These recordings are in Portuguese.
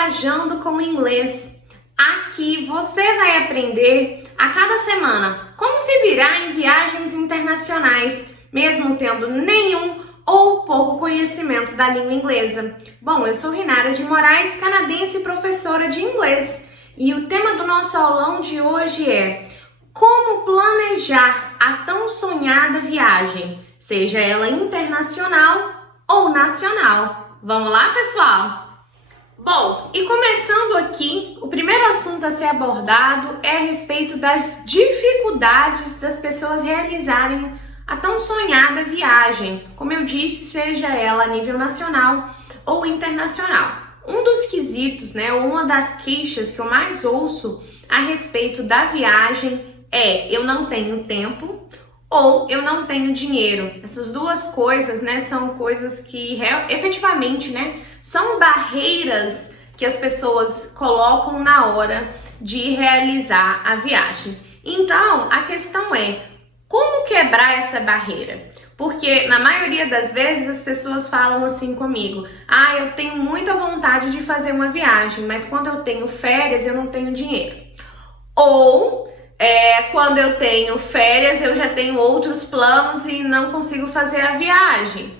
Viajando com o Inglês. Aqui você vai aprender a cada semana como se virar em viagens internacionais, mesmo tendo nenhum ou pouco conhecimento da língua inglesa. Bom, eu sou Renata de Moraes, canadense e professora de inglês. E o tema do nosso aulão de hoje é como planejar a tão sonhada viagem, seja ela internacional ou nacional. Vamos lá, pessoal? Bom, e começando aqui, o primeiro assunto a ser abordado é a respeito das dificuldades das pessoas realizarem a tão sonhada viagem, como eu disse, seja ela a nível nacional ou internacional. Um dos quesitos, uma das queixas que eu mais ouço a respeito da viagem é eu não tenho tempo ou eu não tenho dinheiro. Essas duas coisas, são coisas que efetivamente, são barreiras que as pessoas colocam na hora de realizar a viagem. Então, a questão é como quebrar essa barreira? Porque na maioria das vezes as pessoas falam assim comigo: eu tenho muita vontade de fazer uma viagem, mas quando eu tenho férias eu não tenho dinheiro. Ou quando eu tenho férias, eu já tenho outros planos e não consigo fazer a viagem,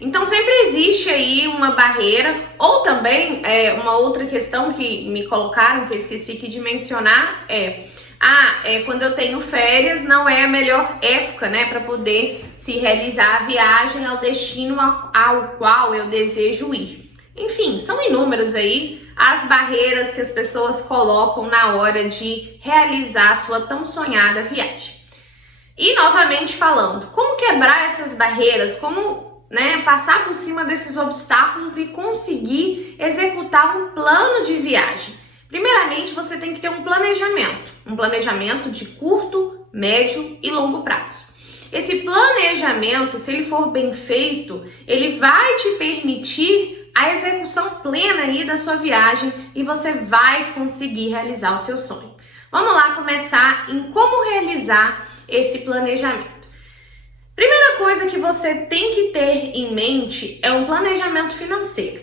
Então, sempre existe aí uma barreira, ou também uma outra questão que me colocaram, que eu esqueci aqui de mencionar, quando eu tenho férias, não é a melhor época, para poder se realizar a viagem ao destino ao qual eu desejo ir. Enfim, são inúmeras aí as barreiras que as pessoas colocam na hora de realizar a sua tão sonhada viagem. E novamente falando, como quebrar essas barreiras, como passar por cima desses obstáculos e conseguir executar um plano de viagem? Primeiramente, você tem que ter um planejamento de curto, médio e longo prazo. Esse planejamento, se ele for bem feito, ele vai te permitir a execução plena aí da sua viagem e você vai conseguir realizar o seu sonho. Vamos lá começar em como realizar esse planejamento. Primeira coisa que você tem que ter em mente é um planejamento financeiro.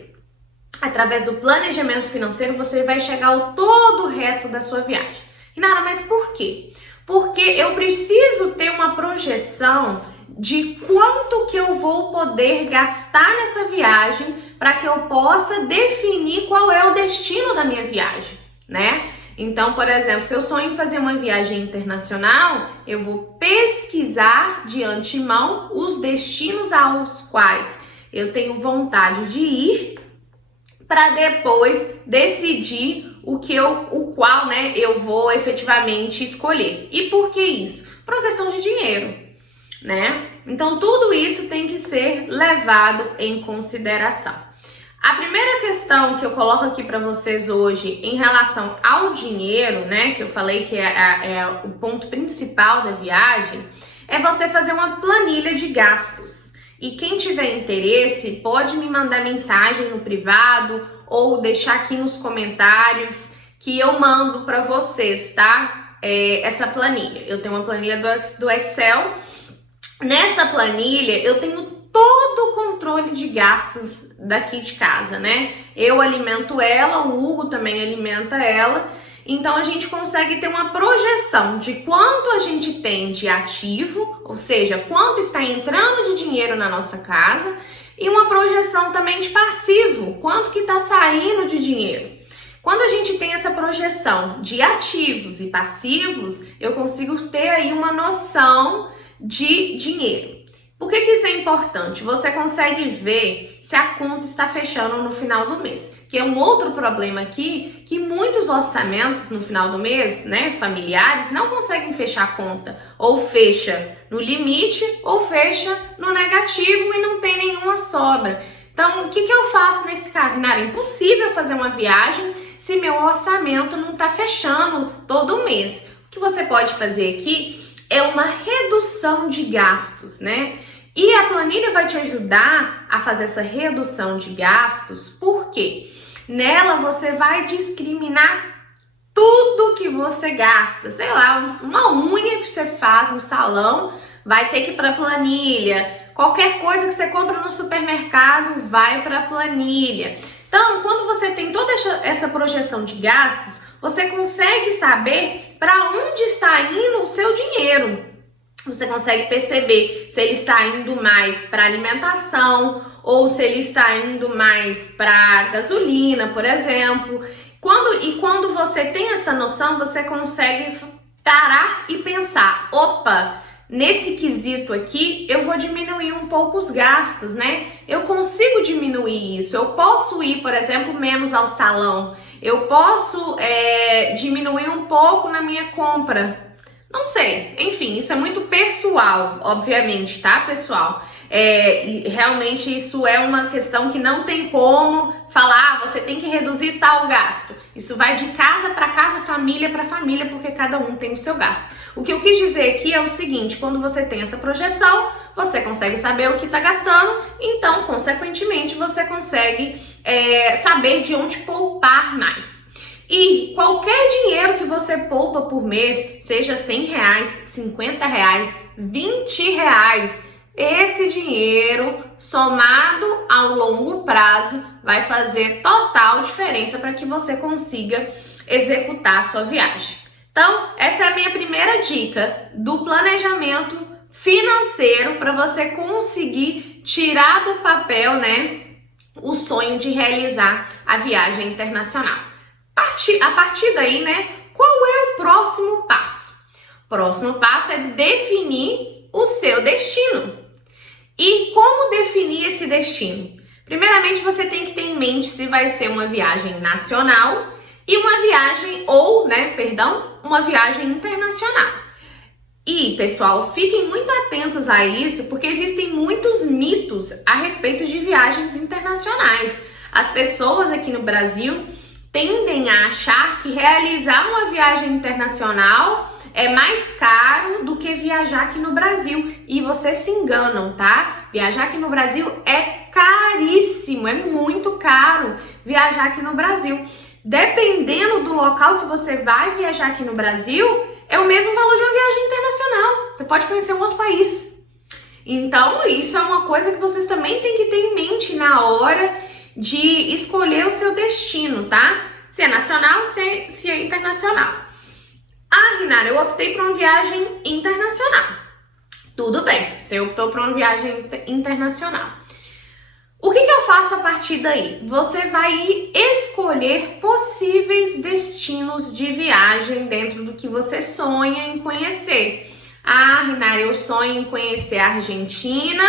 Através do planejamento financeiro você vai chegar ao todo o resto da sua viagem. Renata, mas por quê? Porque eu preciso ter uma projeção de quanto que eu vou poder gastar nessa viagem para que eu possa definir qual é o destino da minha viagem, Então, por exemplo, se eu sonho em fazer uma viagem internacional, eu vou pesquisar de antemão os destinos aos quais eu tenho vontade de ir para depois decidir o qual eu vou efetivamente escolher. E por que isso? Por uma questão de dinheiro, Então, tudo isso tem que ser levado em consideração. A primeira questão que eu coloco aqui para vocês hoje em relação ao dinheiro, que eu falei que é o ponto principal da viagem, é você fazer uma planilha de gastos. E quem tiver interesse pode me mandar mensagem no privado ou deixar aqui nos comentários que eu mando para vocês, tá? Essa planilha. Eu tenho uma planilha do Excel. Nessa planilha eu tenho todo o controle de gastos daqui de casa, Eu alimento ela, o Hugo também alimenta ela. Então a gente consegue ter uma projeção de quanto a gente tem de ativo, ou seja, quanto está entrando de dinheiro na nossa casa, e uma projeção também de passivo, quanto que está saindo de dinheiro. Quando a gente tem essa projeção de ativos e passivos, eu consigo ter aí uma noção de dinheiro. Por que isso é importante? Você consegue ver se a conta está fechando no final do mês. Que é um outro problema aqui, que muitos orçamentos no final do mês, familiares, não conseguem fechar a conta. Ou fecha no limite, ou fecha no negativo e não tem nenhuma sobra. Então, o que eu faço nesse caso? É impossível fazer uma viagem se meu orçamento não está fechando todo mês. O que você pode fazer aqui é uma redução de gastos, E a planilha vai te ajudar a fazer essa redução de gastos, porque nela você vai discriminar tudo que você gasta. Sei lá, uma unha que você faz no salão vai ter que ir para a planilha. Qualquer coisa que você compra no supermercado vai para a planilha. Então, quando você tem toda essa projeção de gastos, você consegue saber para onde está indo o seu dinheiro. Você consegue perceber se ele está indo mais para alimentação ou se ele está indo mais para gasolina, por exemplo. Quando você tem essa noção, você consegue parar e pensar, opa, nesse quesito aqui, eu vou diminuir um pouco os gastos, né? Eu consigo diminuir isso. Eu posso ir, por exemplo, menos ao salão. Eu posso diminuir um pouco na minha compra. Não sei. Enfim, isso é muito pessoal, obviamente, tá, pessoal? Realmente isso é uma questão que não tem como falar, você tem que reduzir tal gasto. Isso vai de casa para casa, família para família, porque cada um tem o seu gasto. O que eu quis dizer aqui é o seguinte, quando você tem essa projeção, você consegue saber o que está gastando, então, consequentemente, você consegue saber de onde poupar mais. E qualquer dinheiro que você poupa por mês, seja R$100, R$50, R$20, esse dinheiro somado ao longo prazo vai fazer total diferença para que você consiga executar a sua viagem. Então, essa é a minha primeira dica do planejamento financeiro para você conseguir tirar do papel, né, o sonho de realizar a viagem internacional. A partir daí, né, qual é o próximo passo? O próximo passo é definir o seu destino. E como definir esse destino? Primeiramente, você tem que ter em mente se vai ser uma viagem nacional e uma viagem internacional. E, pessoal, fiquem muito atentos a isso, porque existem muitos mitos a respeito de viagens internacionais. As pessoas aqui no Brasil tendem a achar que realizar uma viagem internacional é mais caro do que viajar aqui no Brasil. E vocês se enganam, tá? Viajar aqui no Brasil é caríssimo, é muito caro viajar aqui no Brasil. Dependendo do local que você vai viajar aqui no Brasil, é o mesmo valor de uma viagem internacional. Você pode conhecer um outro país. Então, isso é uma coisa que vocês também têm que ter em mente na hora de escolher o seu destino, tá? Se é nacional, se é internacional. Ah, Rinara, eu optei por uma viagem internacional. Tudo bem, você optou por uma viagem internacional. O que eu faço a partir daí? Você vai escolher possíveis destinos de viagem dentro do que você sonha em conhecer. Ah, Rinara, eu sonho em conhecer a Argentina,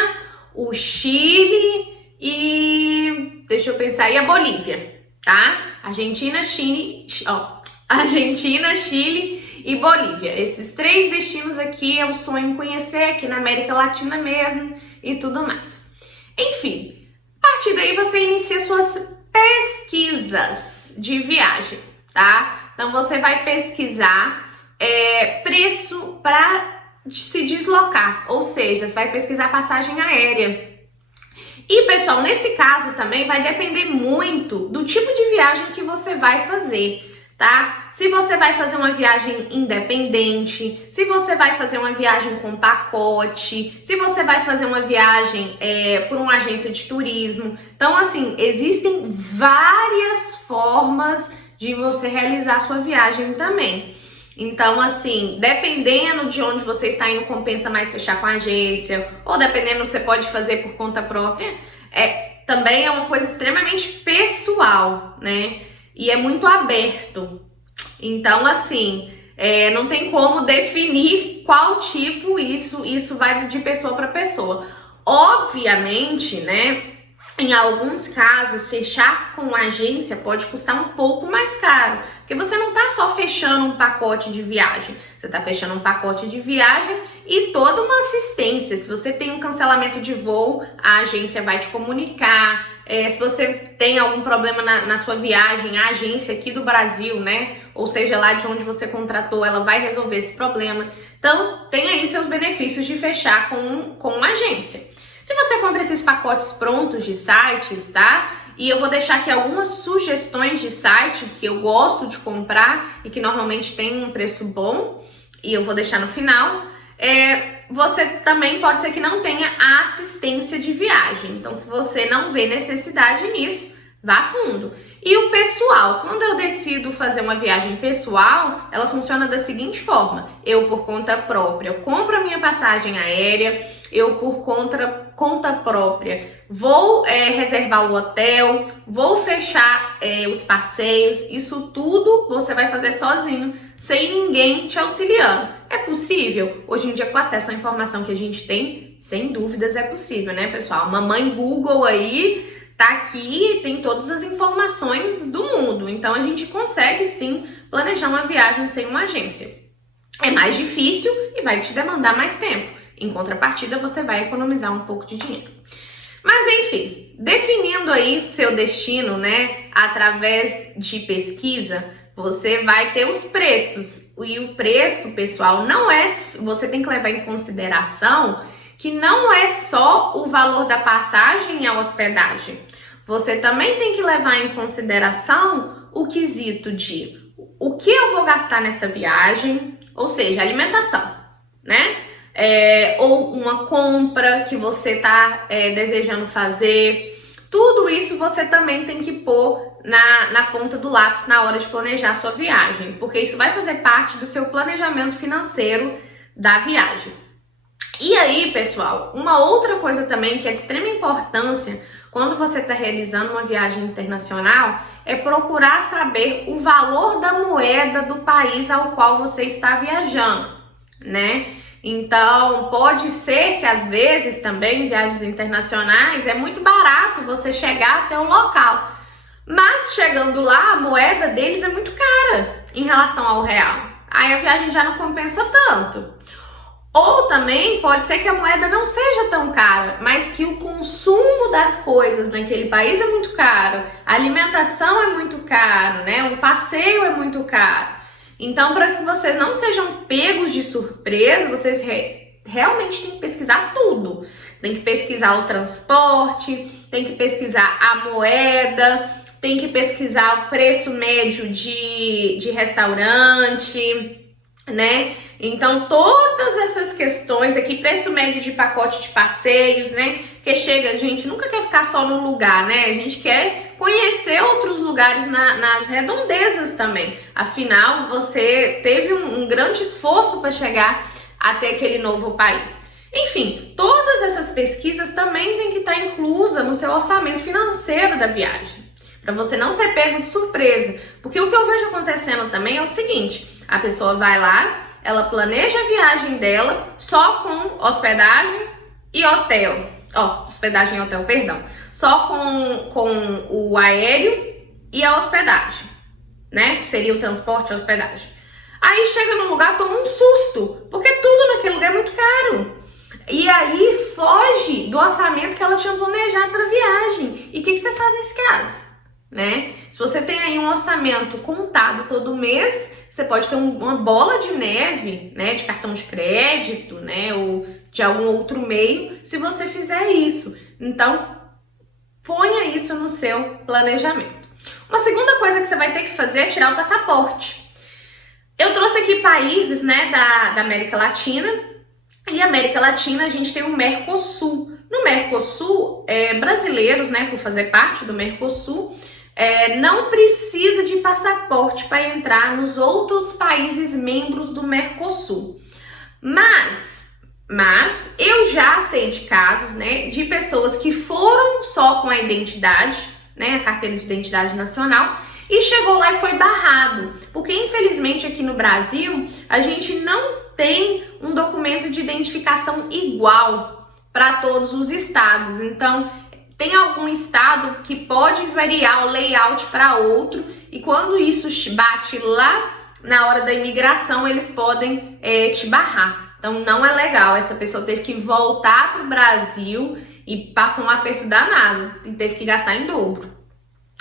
o Chile e... deixa eu pensar, e a Bolívia, tá? Argentina, Chile e Bolívia. Esses 3 destinos aqui eu sonho em conhecer aqui na América Latina mesmo e tudo mais. Enfim, a partir daí você inicia suas pesquisas de viagem, tá? Então você vai pesquisar preço para se deslocar, ou seja, você vai pesquisar passagem aérea. E, pessoal, nesse caso também vai depender muito do tipo de viagem que você vai fazer, tá? Se você vai fazer uma viagem independente, se você vai fazer uma viagem com pacote, se você vai fazer uma viagem por uma agência de turismo. Então, assim, existem várias formas de você realizar sua viagem também. Então, assim, dependendo de onde você está indo, compensa mais fechar com a agência, ou dependendo, você pode fazer por conta própria. Também é uma coisa extremamente pessoal, né? E é muito aberto. Então, assim, não tem como definir qual tipo, isso vai de pessoa para pessoa. Obviamente, né? Em alguns casos, fechar com a agência pode custar um pouco mais caro, porque você não está só fechando um pacote de viagem, você está fechando um pacote de viagem e toda uma assistência. Se você tem um cancelamento de voo, a agência vai te comunicar. Se você tem algum problema na sua viagem, a agência aqui do Brasil, né, ou seja, lá de onde você contratou, ela vai resolver esse problema. Então, tem aí seus benefícios de fechar com uma agência. Se você compra esses pacotes prontos de sites, tá? E eu vou deixar aqui algumas sugestões de site que eu gosto de comprar e que normalmente tem um preço bom, e eu vou deixar no final. Você também pode ser que não tenha a assistência de viagem. Então, se você não vê necessidade nisso, Vá a fundo. E o pessoal, quando eu decido fazer uma viagem pessoal, ela funciona da seguinte forma: eu, por conta própria, eu compro a minha passagem aérea, eu, por conta própria, vou reservar o hotel, vou fechar os passeios. Isso tudo você vai fazer sozinho, sem ninguém te auxiliando. É possível? Hoje em dia, com acesso à informação que a gente tem, sem dúvidas é possível, né, pessoal? Mamãe Google aí tá aqui, tem todas as informações do mundo. Então, a gente consegue, sim, planejar uma viagem sem uma agência. É mais difícil e vai te demandar mais tempo. Em contrapartida, você vai economizar um pouco de dinheiro. Mas, enfim, definindo aí seu destino, né, através de pesquisa, você vai ter os preços. E o preço, pessoal, não é... Você tem que levar em consideração que não é só o valor da passagem e a hospedagem. Você também tem que levar em consideração o quesito de o que eu vou gastar nessa viagem, ou seja, alimentação, né? Ou uma compra que você está desejando fazer. Tudo isso você também tem que pôr na ponta do lápis na hora de planejar a sua viagem, porque isso vai fazer parte do seu planejamento financeiro da viagem. E aí, pessoal, uma outra coisa também que é de extrema importância quando você está realizando uma viagem internacional é procurar saber o valor da moeda do país ao qual você está viajando, né? Então, pode ser que às vezes também em viagens internacionais é muito barato você chegar até um local, mas chegando lá a moeda deles é muito cara em relação ao real. Aí a viagem já não compensa tanto. Ou também pode ser que a moeda não seja tão cara, mas que o consumo das coisas naquele país é muito caro, a alimentação é muito caro, né? Um passeio é muito caro. Então, para que vocês não sejam pegos de surpresa, vocês realmente têm que pesquisar tudo. Tem que pesquisar o transporte, tem que pesquisar a moeda, tem que pesquisar o preço médio de restaurante, né? Então, todas essas questões aqui, preço médio de pacote de passeios, né? Que chega, a gente nunca quer ficar só no lugar, né? A gente quer conhecer outros lugares nas redondezas também. Afinal, você teve um grande esforço para chegar até aquele novo país. Enfim, todas essas pesquisas também têm que estar inclusas no seu orçamento financeiro da viagem, para você não ser pego de surpresa. Porque o que eu vejo acontecendo também é o seguinte: a pessoa vai lá, ela planeja a viagem dela só com hospedagem e hotel. Hospedagem e hotel, perdão. Só com o aéreo e a hospedagem, né? Que seria o transporte e a hospedagem. Aí chega no lugar, toma um susto, porque tudo naquele lugar é muito caro. E aí foge do orçamento que ela tinha planejado para a viagem. E o que você faz nesse caso, né? Se você tem aí um orçamento contado todo mês, você pode ter uma bola de neve, né, de cartão de crédito, né, ou de algum outro meio, se você fizer isso. Então, ponha isso no seu planejamento. Uma segunda coisa que você vai ter que fazer é tirar o passaporte. Eu trouxe aqui países, né, da América Latina, e América Latina a gente tem o Mercosul. No Mercosul, brasileiros, né, por fazer parte do Mercosul, não precisa de passaporte para entrar nos outros países membros do Mercosul. Mas eu já sei de casos, né, de pessoas que foram só com a identidade, né, a carteira de identidade nacional, e chegou lá e foi barrado. Porque infelizmente aqui no Brasil a gente não tem um documento de identificação igual para todos os estados. Então, tem algum estado que pode variar o layout para outro, e quando isso bate lá na hora da imigração, eles podem te barrar. Então não é legal, essa pessoa teve que voltar para o Brasil e passou um aperto danado e teve que gastar em dobro,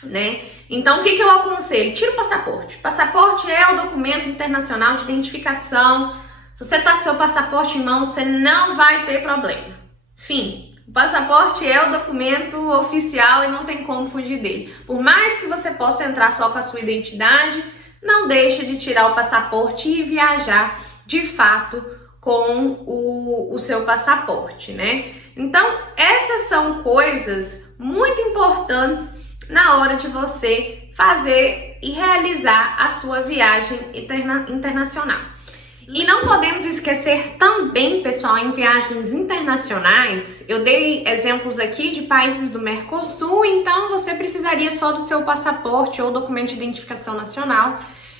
né? Então o que eu aconselho? Tira o passaporte. Passaporte é o documento internacional de identificação. Se você tá com seu passaporte em mão, você não vai ter problema. Fim. O passaporte é o documento oficial e não tem como fugir dele. Por mais que você possa entrar só com a sua identidade, não deixe de tirar o passaporte e viajar de fato com o seu passaporte, né? Então, essas são coisas muito importantes na hora de você fazer e realizar a sua viagem internacional. E não podemos esquecer também, pessoal, em viagens internacionais, eu dei exemplos aqui de países do Mercosul, então você precisaria só do seu passaporte ou documento de identificação nacional,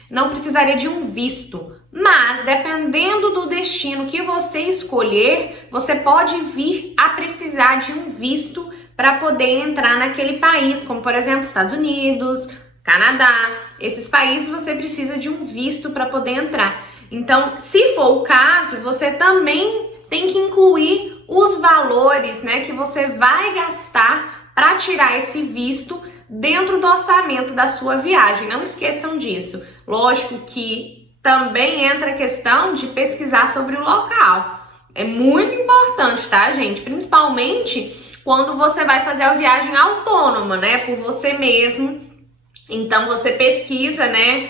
não precisaria de um visto. Mas, dependendo do destino que você escolher, você pode vir a precisar de um visto para poder entrar naquele país, como por exemplo, Estados Unidos, Canadá. Esses países você precisa de um visto para poder entrar. Então, se for o caso, você também tem que incluir os valores, né, que você vai gastar para tirar esse visto dentro do orçamento da sua viagem. Não esqueçam disso. Lógico que também entra a questão de pesquisar sobre o local. É muito importante, tá, gente? Principalmente quando você vai fazer a viagem autônoma, né, por você mesmo. Então, você pesquisa, né,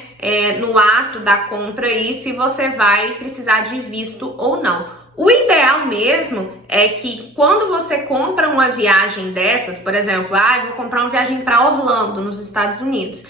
no ato da compra aí se você vai precisar de visto ou não. O ideal mesmo é que quando você compra uma viagem dessas, por exemplo, eu vou comprar uma viagem para Orlando, nos Estados Unidos.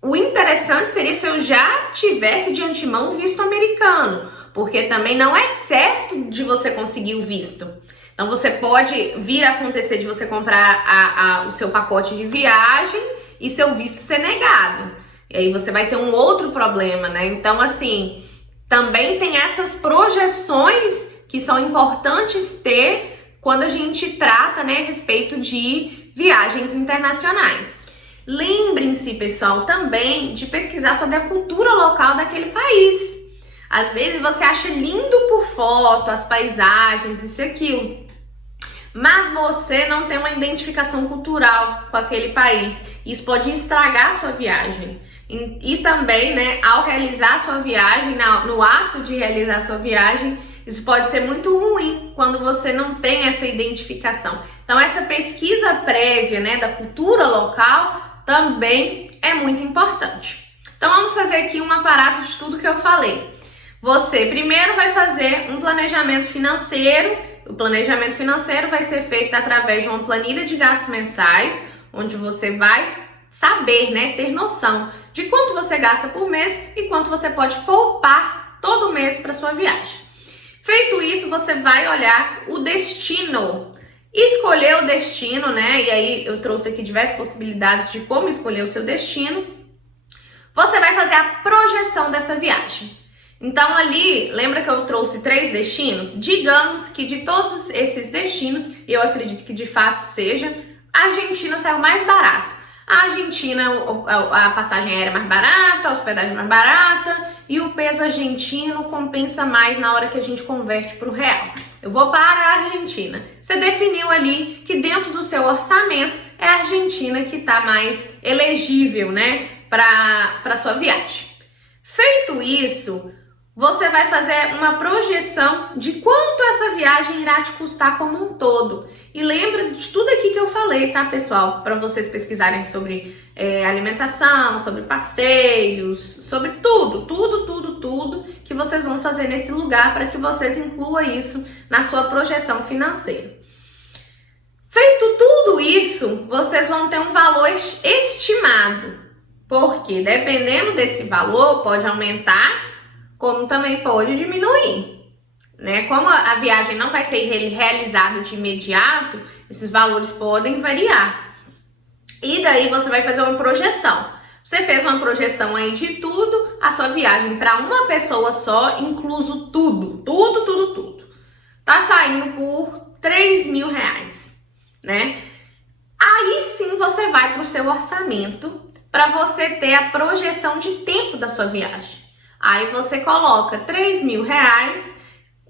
O interessante seria se eu já tivesse de antemão o visto americano, porque também não é certo de você conseguir o visto. Então, você pode vir a acontecer de você comprar o seu pacote de viagem e seu visto ser negado. E aí você vai ter um outro problema, né? Então, assim, também tem essas projeções que são importantes ter quando a gente trata, né, a respeito de viagens internacionais. Lembrem-se, pessoal, também de pesquisar sobre a cultura local daquele país. Às vezes você acha lindo por foto, as paisagens, isso e aquilo, mas você não tem uma identificação cultural com aquele país. Isso pode estragar a sua viagem. E também, né, ao realizar a sua viagem, no ato de realizar a sua viagem, isso pode ser muito ruim quando você não tem essa identificação. Então, essa pesquisa prévia, né, da cultura local também é muito importante. Então, vamos fazer aqui um aparato de tudo que eu falei. Você primeiro vai fazer um planejamento financeiro. O planejamento financeiro vai ser feito através de uma planilha de gastos mensais, onde você vai saber, né, ter noção de quanto você gasta por mês e quanto você pode poupar todo mês para sua viagem. Feito isso, você vai olhar o destino, escolher o destino, né? E aí eu trouxe aqui diversas possibilidades de como escolher o seu destino. Você vai fazer a projeção dessa viagem. Então ali, lembra que eu trouxe 3 destinos? Digamos que de todos esses destinos, eu acredito que de fato seja, a Argentina saiu mais barato. A Argentina, a passagem aérea é mais barata, a hospedagem é mais barata e o peso argentino compensa mais na hora que a gente converte para o real. Eu vou para a Argentina. Você definiu ali que dentro do seu orçamento é a Argentina que está mais elegível, né, para sua viagem. Feito isso, você vai fazer uma projeção de quanto essa viagem irá te custar como um todo. E lembra de tudo aqui que eu falei, tá, pessoal? Para vocês pesquisarem sobre alimentação, sobre passeios, sobre tudo que vocês vão fazer nesse lugar para que vocês incluam isso na sua projeção financeira. Feito tudo isso, vocês vão ter um valor estimado. Porque dependendo desse valor, pode aumentar, como também pode diminuir, né? Como a viagem não vai ser realizada de imediato, esses valores podem variar. E daí você vai fazer uma projeção. Você fez uma projeção aí de tudo, a sua viagem para uma pessoa só, incluso tudo, tá saindo por R$3.000, né? Aí sim você vai para o seu orçamento para você ter a projeção de tempo da sua viagem. Aí você coloca R$3.000,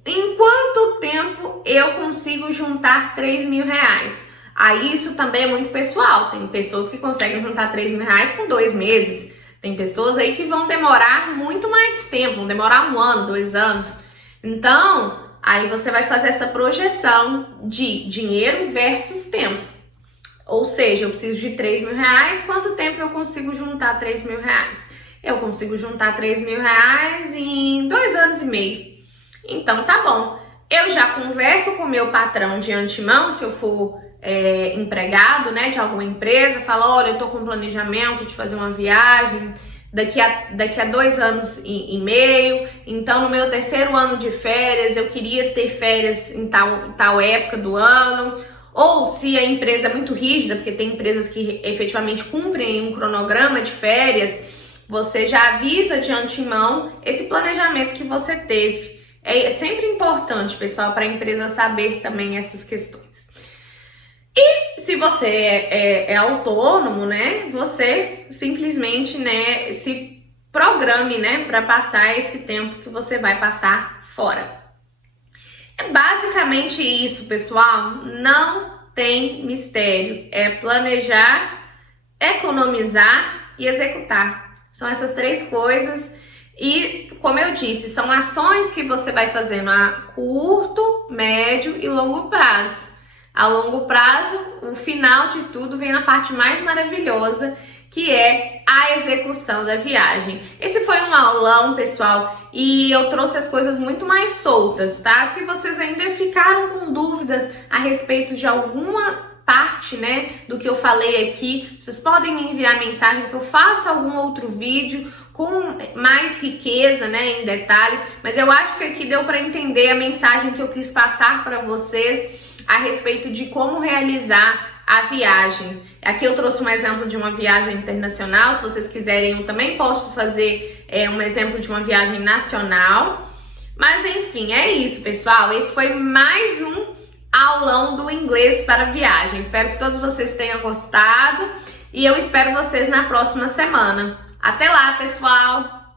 em quanto tempo eu consigo juntar R$3.000? Aí isso também é muito pessoal, tem pessoas que conseguem juntar R$3.000 com 2 meses, tem pessoas aí que vão demorar muito mais tempo, vão demorar 1 ano, 2 anos. Então, aí você vai fazer essa projeção de dinheiro versus tempo. Ou seja, eu preciso de R$3.000, quanto tempo eu consigo juntar R$3.000? Eu consigo juntar R$3.000 em 2 anos e meio. Então, tá bom. Eu já converso com o meu patrão de antemão, se eu for empregado, né, de alguma empresa, fala, olha, eu tô com um planejamento de fazer uma viagem daqui a 2 anos e meio, então no meu 3º ano de férias eu queria ter férias em tal época do ano. Ou se a empresa é muito rígida, porque tem empresas que efetivamente cumprem um cronograma de férias, você já avisa de antemão esse planejamento que você teve. É sempre importante, pessoal, para a empresa saber também essas questões. E se você é autônomo, né, você simplesmente, né, se programe, né, para passar esse tempo que você vai passar fora. É basicamente isso, pessoal. Não tem mistério. É planejar, economizar e executar. São essas 3 coisas. E, como eu disse, são ações que você vai fazendo a curto, médio e longo prazo. A longo prazo, o final de tudo vem na parte mais maravilhosa, que é a execução da viagem. Esse foi um aulão, pessoal, e eu trouxe as coisas muito mais soltas, tá? Se vocês ainda ficaram com dúvidas a respeito de alguma parte, né, do que eu falei aqui, vocês podem me enviar mensagem que eu faça algum outro vídeo com mais riqueza, né, em detalhes, mas eu acho que aqui deu para entender a mensagem que eu quis passar para vocês a respeito de como realizar a viagem. Aqui eu trouxe um exemplo de uma viagem internacional. Se vocês quiserem, eu também posso fazer um exemplo de uma viagem nacional. Mas enfim, é isso, pessoal. Esse foi mais um aulão do inglês para viagem. Espero que todos vocês tenham gostado e eu espero vocês na próxima semana. Até lá, pessoal!